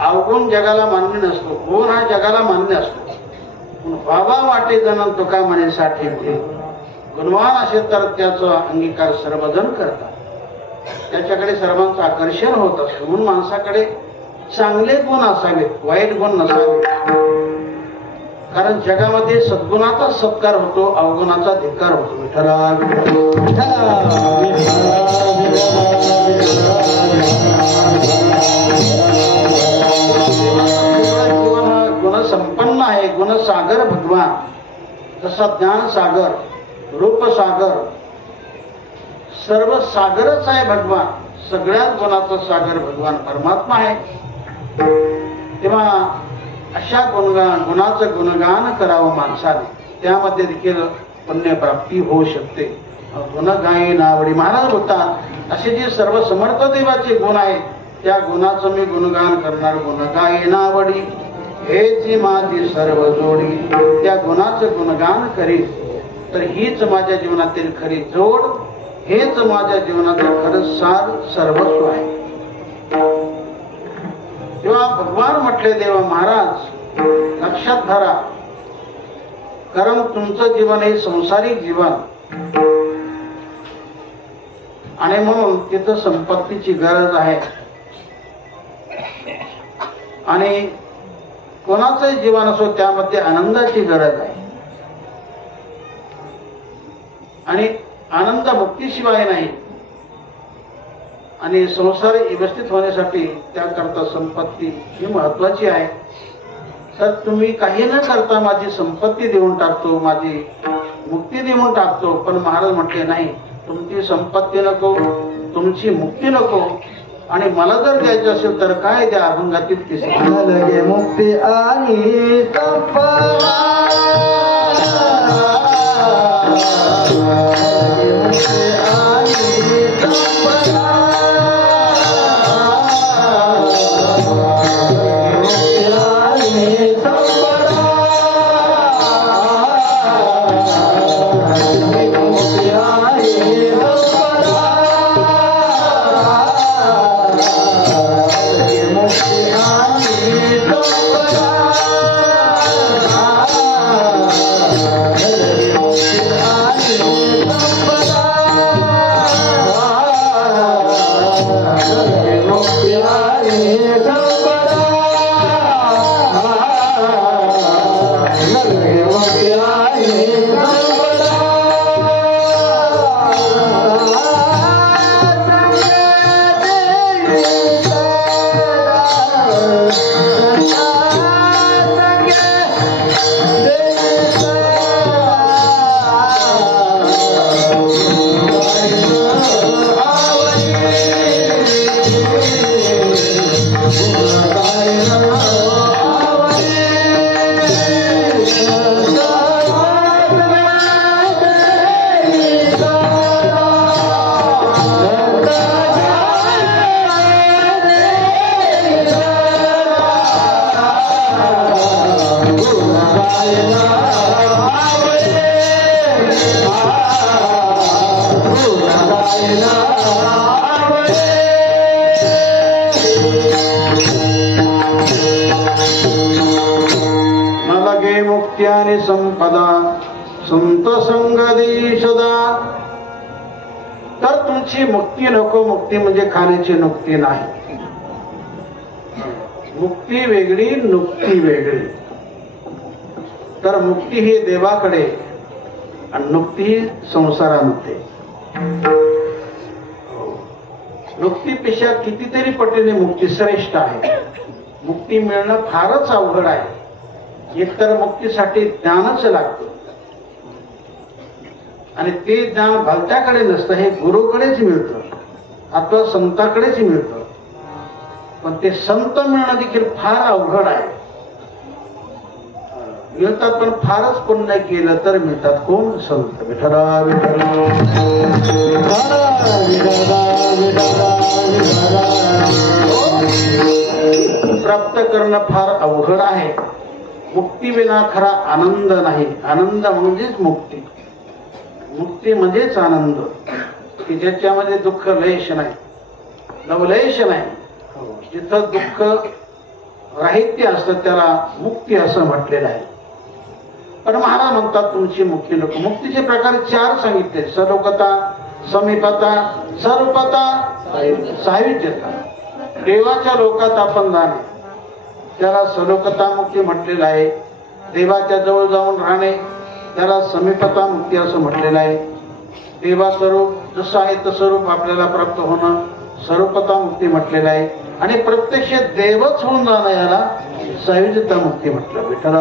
अवगुण जगाला मान्य नसतो. गुण हा जगाला मान्य असतो. बाबा वाटे जण तुका म्हणे साठी गुणवान असेल तर त्याचा अंगीकार सर्वजण करतात. त्याच्याकडे सर्वांचं आकर्षण होत असतं. म्हणून माणसाकडे चांगले गुण असावेत, वाईट गुण नसावेत. कारण जगामध्ये सद्गुणाचा सत्कार होतो, अवगुणाचा धिक्कार होतो. जीवन गुणसंपन्न आहे. गुणसागर भगवान, तसा ज्ञान सागर, रूप सागर, सर्व सागरच आहे भगवान. सगळ्यात गुणाचा सागर भगवान परमात्मा आहे. तेव्हा अशा गुणाचं गुणगान करावं माणसाने, त्यामध्ये देखील पुण्यप्राप्ती होऊ शकते. गुण गाई नावडी महाराज होतात. असे जे सर्व समर्थ देवाचे गुण आहेत त्या गुणाचं मी गुणगान करणार. गुण गाई नावडी हेची माझी सर्व जोडी. त्या गुणाचं गुणगान करीन तर हीच माझ्या जीवनातील खरी जोड, हेच माझ्या जीवनाचं खरं सार सर्वस्व आहे. तेव्हा भगवान म्हटले देवा महाराज लक्षात धरा, कारण तुमचं जीवन हे संसारिक जीवन आणि म्हणून तिथं संपत्तीची गरज आहे. आणि कोणाचंही जीवन असो त्यामध्ये आनंदाची गरज आहे. आणि आनंद मुक्तीशिवाय नाही. आणि संसार व्यवस्थित होण्यासाठी त्याकरता संपत्ती ही महत्वाची आहे. तर तुम्ही काही न करता माझी संपत्ती देऊन टाकतो, माझी मुक्ती देऊन टाकतो. पण महाराज म्हटले नाही, तुमची संपत्ती नको, तुमची मुक्ती नको, आणि मला जर द्यायचं असेल तर काय द्या. अभंगातील किसी लगे मुक्ती आणि मुक्त्यानि संपदा संत संगदी सदा. तर तुमची मुक्ती नको. मुक्ती म्हणजे खाण्याची नुक्ती नाही. मुक्ती वेगळी, नुक्ती वेगळी. तर मुक्ती ही देवाकडे आणि नुक्ती ही संसारामध्ये. मुक्तीपेक्षा कितीतरी पटीने मुक्ती श्रेष्ठ आहे. मुक्ती मिळणं फारच अवघड आहे. एकतर मुक्तीसाठी ज्ञानच लागतं आणि ते ज्ञान भलत्याकडे नसतं, हे गुरुकडेच मिळतं अथवा संताकडेच मिळतं. पण ते संत मिळणं देखील फार अवघड आहे. मिळतात पण फारच पुण्य केलं तर मिळतात. कोण? संत. विठला विठला प्राप्त करणं फार अवघड आहे. मुक्ती विना खरा आनंद नाही. आनंद म्हणजेच मुक्ती. मुक्ती म्हणजेच आनंद की ज्याच्यामध्ये दुःख लेश नाही, लवलेश नाही. जिथं दुःख राहित्य असतं त्याला मुक्ती असं म्हटलेलं आहे. पण महाराज म्हणतात तुमची मुक्ती नको. मुक्तीचे प्रकार 4 सांगितले. सलोकता, समीपता, स्वरूपता, साहित्यता. देवाच्या लोकात आपण जाणे त्याला सलोकता मुक्ती म्हटलेलं आहे. देवाच्या जवळ जाऊन राहणे त्याला समीपता मुक्ती असं म्हटलेलं आहे. देवास्वरूप जसं आहे तसं रूप आपल्याला प्राप्त होणं स्वरूपता मुक्ती म्हटलेलं आहे. आणि प्रत्यक्ष देवच होऊन जाणं याला सायुज्यता मुक्ती म्हटलं. विठला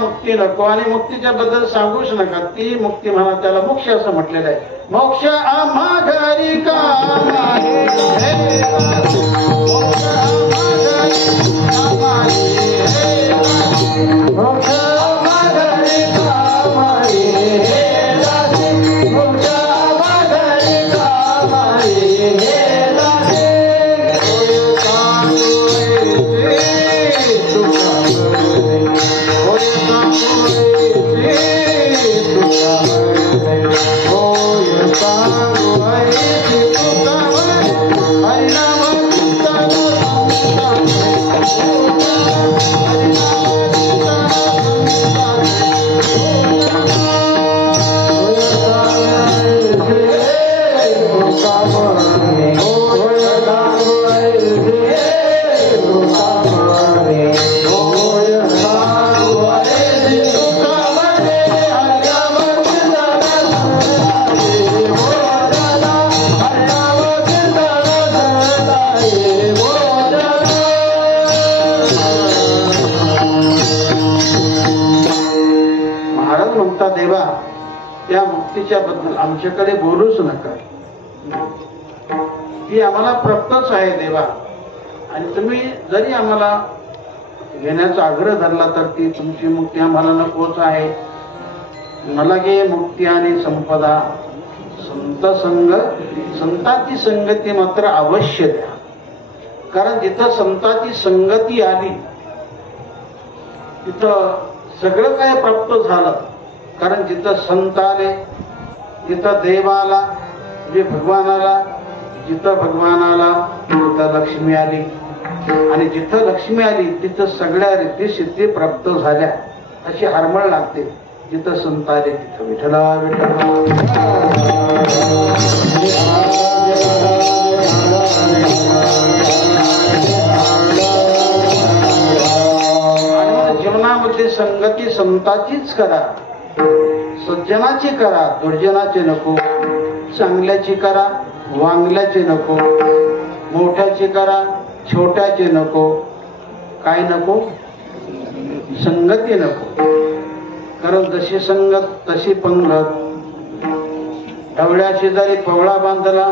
मुक्ती नको आणि मुक्तीच्या बद्दल सांगूच नका. ती मुक्ती म्हणा त्याला मोक्ष असं म्हटलेलं आहे. मोक्ष आम्हा घरी कामाई, मोक्ष आम्हा घरी कामाई, मोक्ष आम्हा घरी कामाई, मोक्ष आम्हा घरी कामाई. देवा त्या मुक्तीच्या बद्दल आमच्याकडे बोलूच नका. ती आम्हाला प्राप्तच आहे देवा. आणि तुम्ही जरी आम्हाला घेण्याचा आग्रह धरला तर ती तुमची मुक्ती आम्हाला नकोच आहे. मला गे मुक्ती आणि संपदा संत संग. संताची संगती मात्र अवश्य द्या. कारण जिथं संताची संगती आली तिथं सगळं काय प्राप्त झालं. कारण जिथं संत आले तिथं देव आला, जे भगवान आला, जिथं भगवान आला तिथं लक्ष्मी आली, आणि जिथं लक्ष्मी आली तिथं सगळ्या रिद्धी सिद्धी प्राप्त झाल्या अशी हरमळ लागते. जिथं संत आले तिथं विठ्ठला विठ्ठला. आणि जीवनामध्ये संगती संताचीच करा, सज्जनाची करा, दुर्जनाची नको. चांगल्याची करा, वांगल्याची नको. मोठ्याची करा, छोट्याची नको. काय नको? संगती नको. कारण जशी संगत तशी पंगत. ढवळ्या शेजारी पवळा बांधला,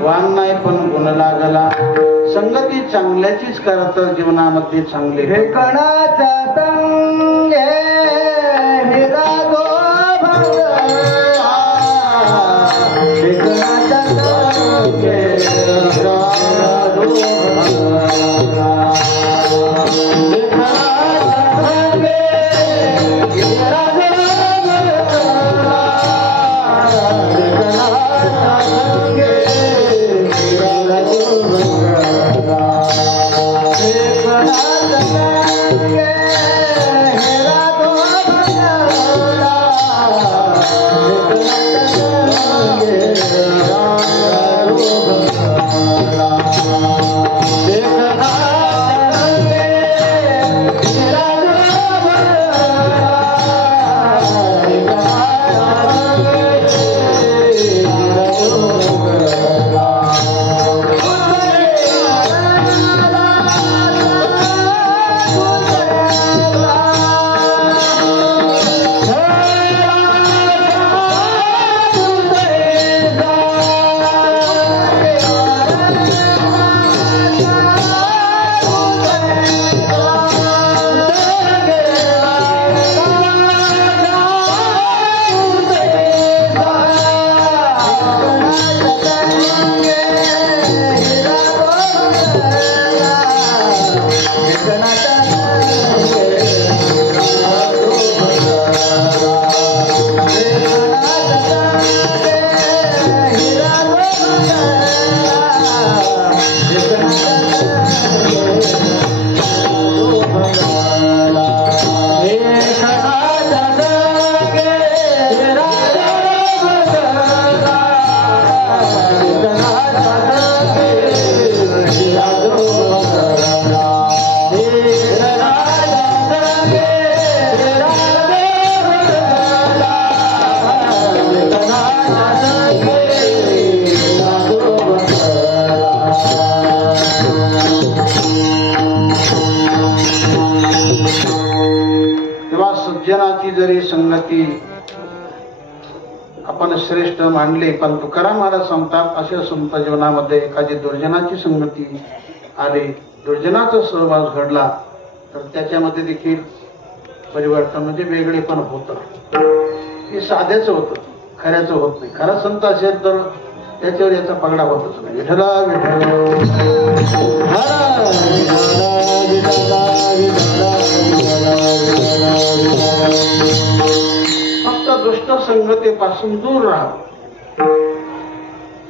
वान नाही पण गुण लागला. संगती चांगल्याचीच करा तर जीवनामध्ये चांगले. हे कणाचा संग हे रागो भंगला, हे कणाचा संग हे रागो भंगला, हे कणाचा संग हे रागो भंगला, हे कणाचा संग हे रागो भंगला, हे कणाचा संग हे रागो भंगला, हे सज्जनाची जरी संगती आपण श्रेष्ठ मानले, पण तुकाराम महाराज सांगतात अशा संत जीवनामध्ये एखादी दुर्जनाची संगती आली, दुर्जनाचा सहवास घडला तर त्याच्यामध्ये देखील परिवर्तन म्हणजे वेगळे पण होतं. हे साध्याचं होतं, खऱ्याचं होत नाही. खरा संत असेल तर त्याच्यावर याचा पगडा होतच नाही. विठ्ठला फक्त दुष्ट संगतीपासून दूर राहा.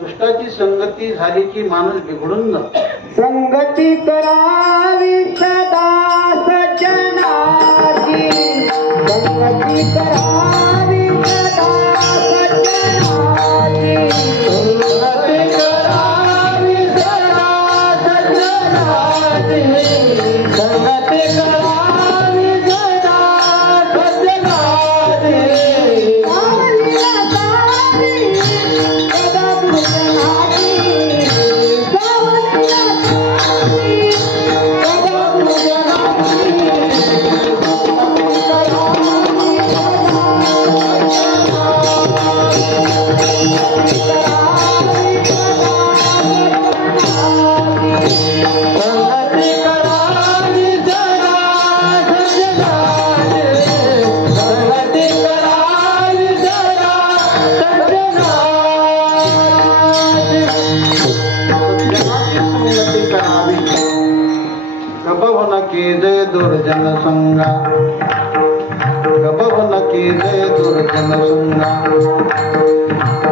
दुष्टाची संगती झाली की माणूस बिघडून जातो. संगती करावी सदा सज्जनाची, संगती करावी सदा सज्जनाची, संगती करावी सदा सज्जनाची, संगती करावी सदा सज्जनाची, सावलीला सावली सदा दुर्जनाची, सावलीला सावली सदा दुर्जनाची, जय दुर्जन संगा, गबवन की जय दुर्जन संगा,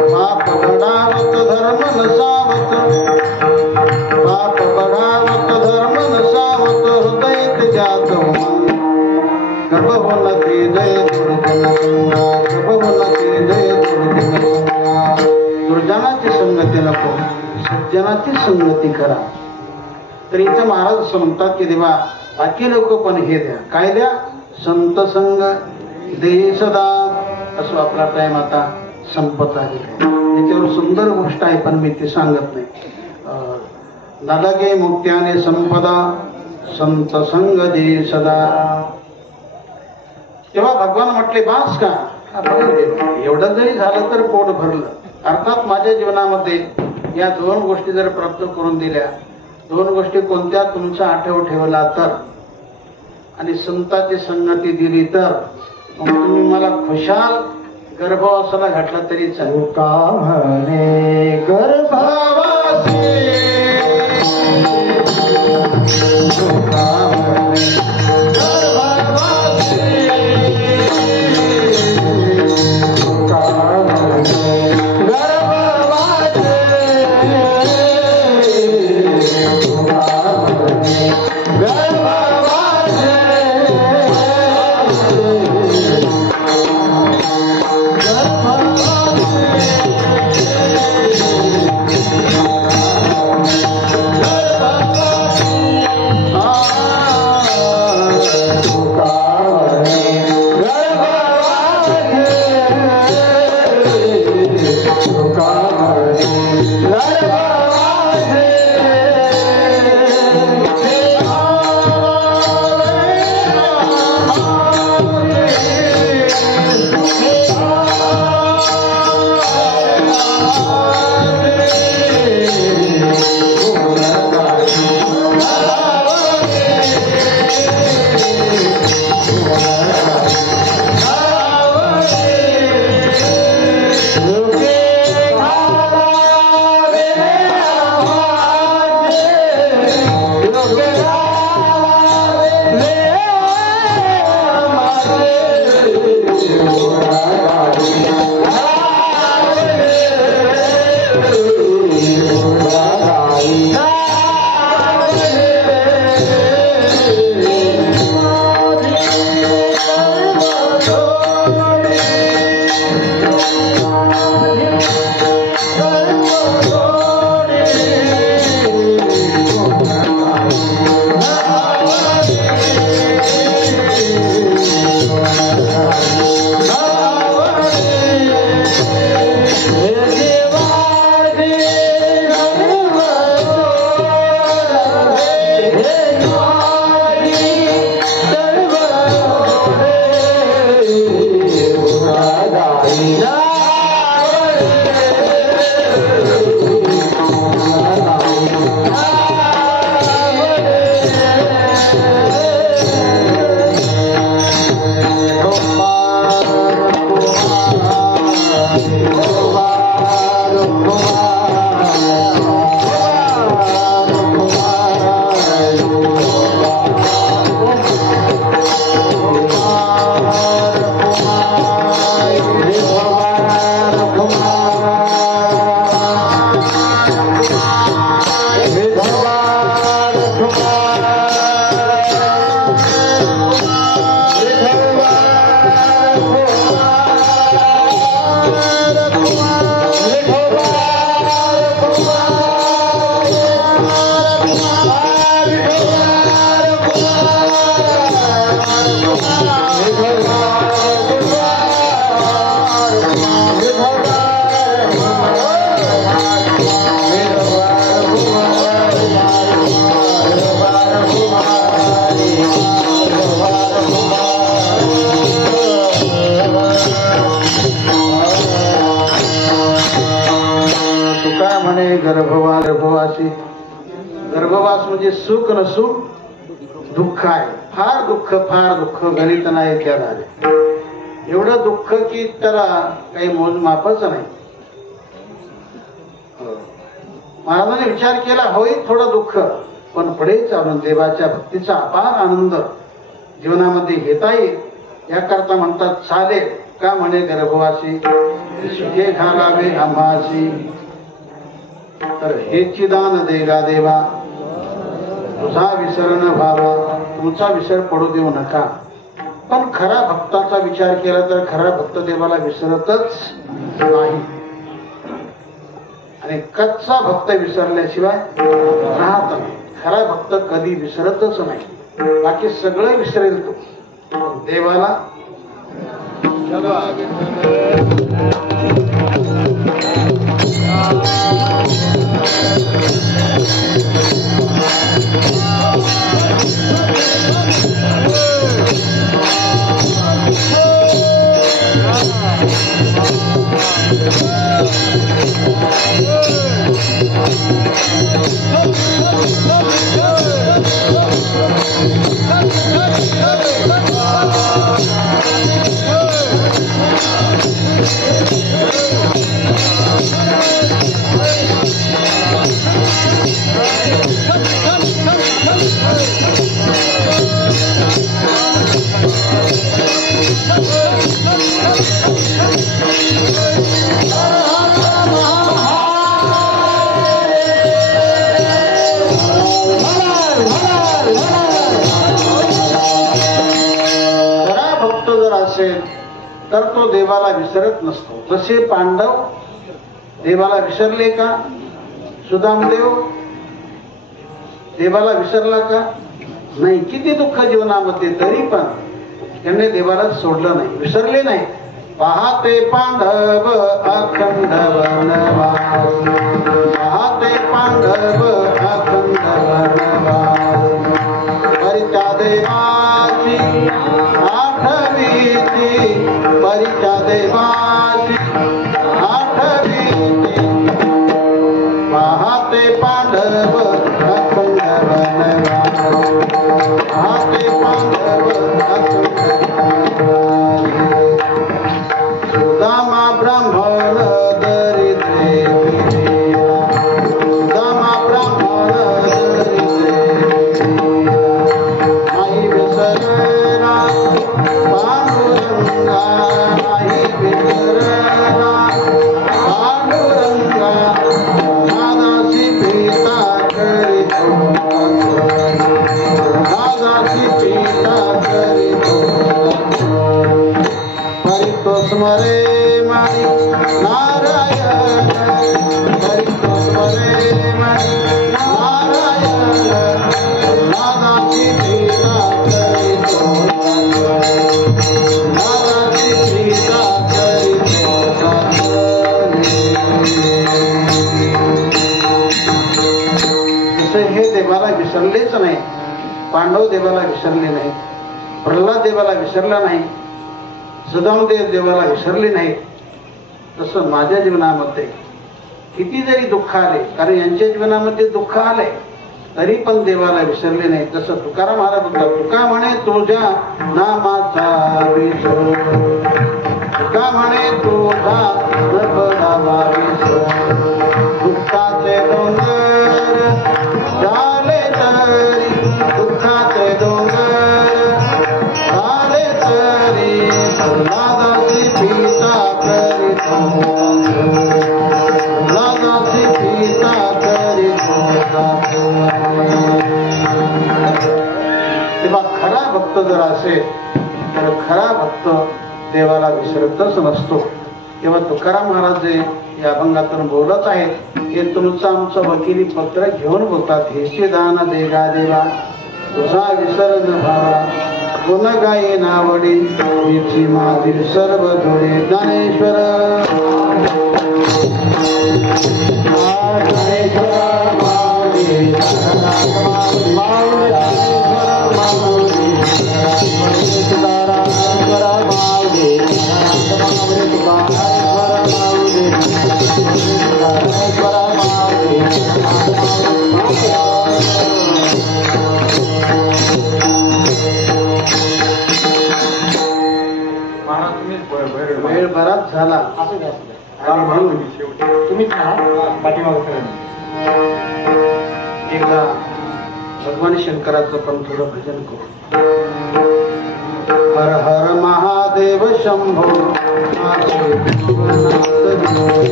पाप घडावत धर्म नसावत, सज्जनाची संगती करा. तर इथं महाराज असं म्हणतात की देवा बाकी लोक पण हे द्या, काय द्या? संत संग दे सदा. असं आपला टाइम आता संपत आहे. त्याच्यावर सुंदर गोष्ट आहे पण मी ती सांगत नाही. नलगे मुक्त्याने संपदा संत संग दे सदा. तेव्हा भगवान म्हटले बास का? एवढं जरी झालं तर पोट भरलं. अर्थात माझ्या जीवनामध्ये या दोन गोष्टी जर प्राप्त करून दिल्या, दोन गोष्टी कोणत्या तुमचा आठव ठेवला तर, आणि संताची संगती दिली तर, मग तुम्ही मला खुशाल गर्भवासाला घातला तरी चालेल. कामने गर्भवासी गर्भवासी. गर्भवास म्हणजे सुख नसून दुःख आहे. फार दुःख गणित नाही त्याला. एवढं दुःख की त्याला काही मोजमापच नाही. महाराजांनी विचार केला होईल थोडं दुःख, पण पुढे चालून देवाच्या भक्तीचा अपार आनंद जीवनामध्ये घेता येईल याकरता म्हणतात चालेल का म्हणे गर्भवासी सुखे घालावे आम्हासी. तर हे चिदान देगा देवा तुझा विसर न व्हावा, तुमचा विसर पडू देऊ नका. पण खरा भक्ताचा विचार केला तर खरा भक्त देवाला विसरतच नाही. आणि कच्चा भक्त विसरल्याशिवाय राहत नाही. खरा भक्त कधी विसरतच नाही. बाकी सगळं विसरेल तो, देवाला तर तो देवाला विसरत नसतो. तसे पांडव देवाला विसरले का? सुदामदेव देवाला विसरला का? नाही. किती दुःख जीवनामध्ये तरी पण त्यांनी देवाला सोडलं नाही, विसरले नाही. पाहते पांडव अखंड वनवास, पाहते पांडव अखंड वनवास, परित्या देवाची आठवीती, परित्या देवाची आठवीती, पाहते पांडव अखंड वनवास, पाहते पांडव अखंड वनवास. सुदामा ब्राह्मण दरिद्रे पिरिया, सुदामा ब्राह्मण दरिद्रे नाही विसरला पांडुरंगा, नाही विसरला पांडुरंगा, नादासी पिता करीतो, नादासी पिता करीतो, परितो स्मरे माई नारायण, परितो स्मरे माई नारायण, नादाची पिता करीतो, नादाची पिता करीतो. जसे हे देवाला विसरलेच नाही, पांडव देवाला विसरले नाही, प्रल्हाद देवाला विसरला नाही, सुदामदेव देवाला विसरले नाही, तसं माझ्या जीवनामध्ये किती जरी दुःख आले, कारण यांच्या जीवनामध्ये दुःख आले तरी पण देवाला विसरले नाही. तसं तुकाराम महाराज म्हणतात, तुका म्हणे तुझ्या नामाचा विसर, तुका म्हणे तुझा नामाचा विसर, दुःखाचे डोंगर झाले तरी, दुःखाचे डोंगर झाले तरी, नादाची पिता करीतो, नादाची पिता करीतो. तेव्हा खरा भक्त जर असेल तर खरा भक्त देवाला विसरतच नसतो. तेव्हा तुकाराम महाराज जे या अभंगातून बोलत आहेत, हे तुमचं आमचं वकिली पत्र घेऊन बोलतात. हेचे दान देगा देवा तुझा विसर न भावा, गुण गाये नावडी हिची माझी सर्व जोडे. ज्ञानेश्वर वेळ बराच झाला आणि म्हणून तुम्ही पाठीमागे एकदा भगवान शंकराचं पण थोडं भजन करू. हर हर महादेव शंभो, माझे विश्वनाथ जोडे.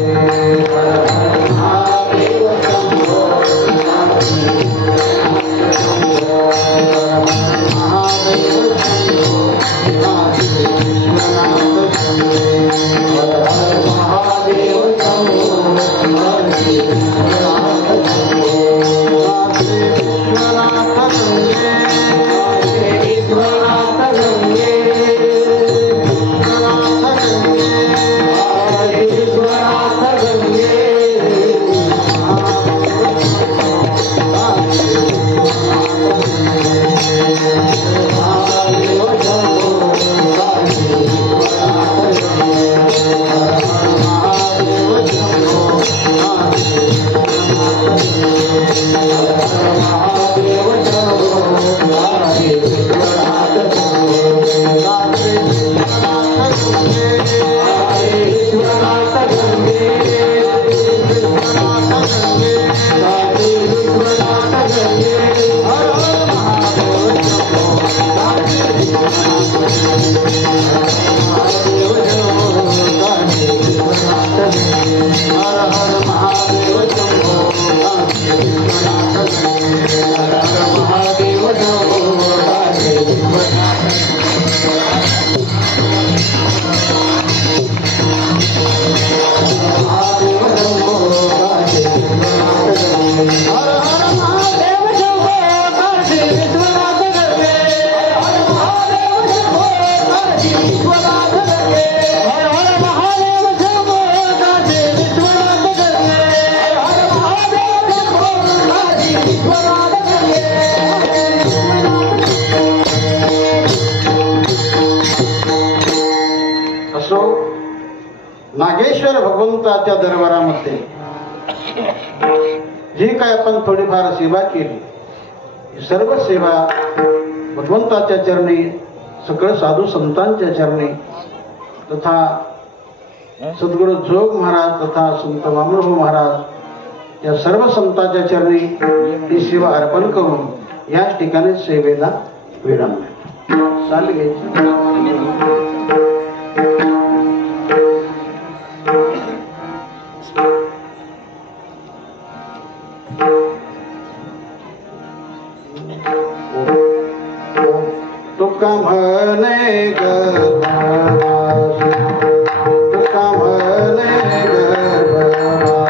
हर हर महादेव शंभो, माझे विश्वनाथ शंभो. हर हर महादेव शंभो, माझे विश्वनाथ शंभो. हर हर महादेव शंभो, माझे नागेश्वर भगवंताच्या दरबारामध्ये जी काय आपण थोडीफार सेवा केली, सर्व सेवा भगवंताच्या चरणी, सगळं साधू संतांच्या चरणी, तथा सद्गुरु जोग महाराज तथा संत वामनभाऊ महाराज या सर्व संतांच्या चरणी ही सेवा अर्पण करून याच ठिकाणी सेवेला विराम चाल घ्यायची. तुका म्हणे गर्भवासी, तुका म्हणे गर्भवासी,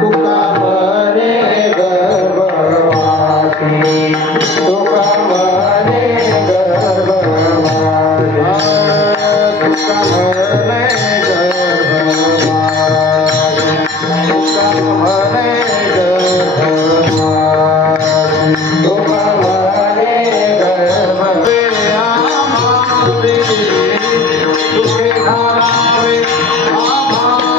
तुका म्हणे गर्भवासी, तुका म्हणे गर्भवासी, तुका म्हणे गर्भवासी, तुका म्हणे गर्भवासी, तुका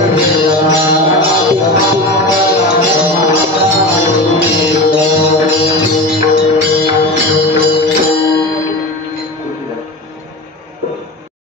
Hare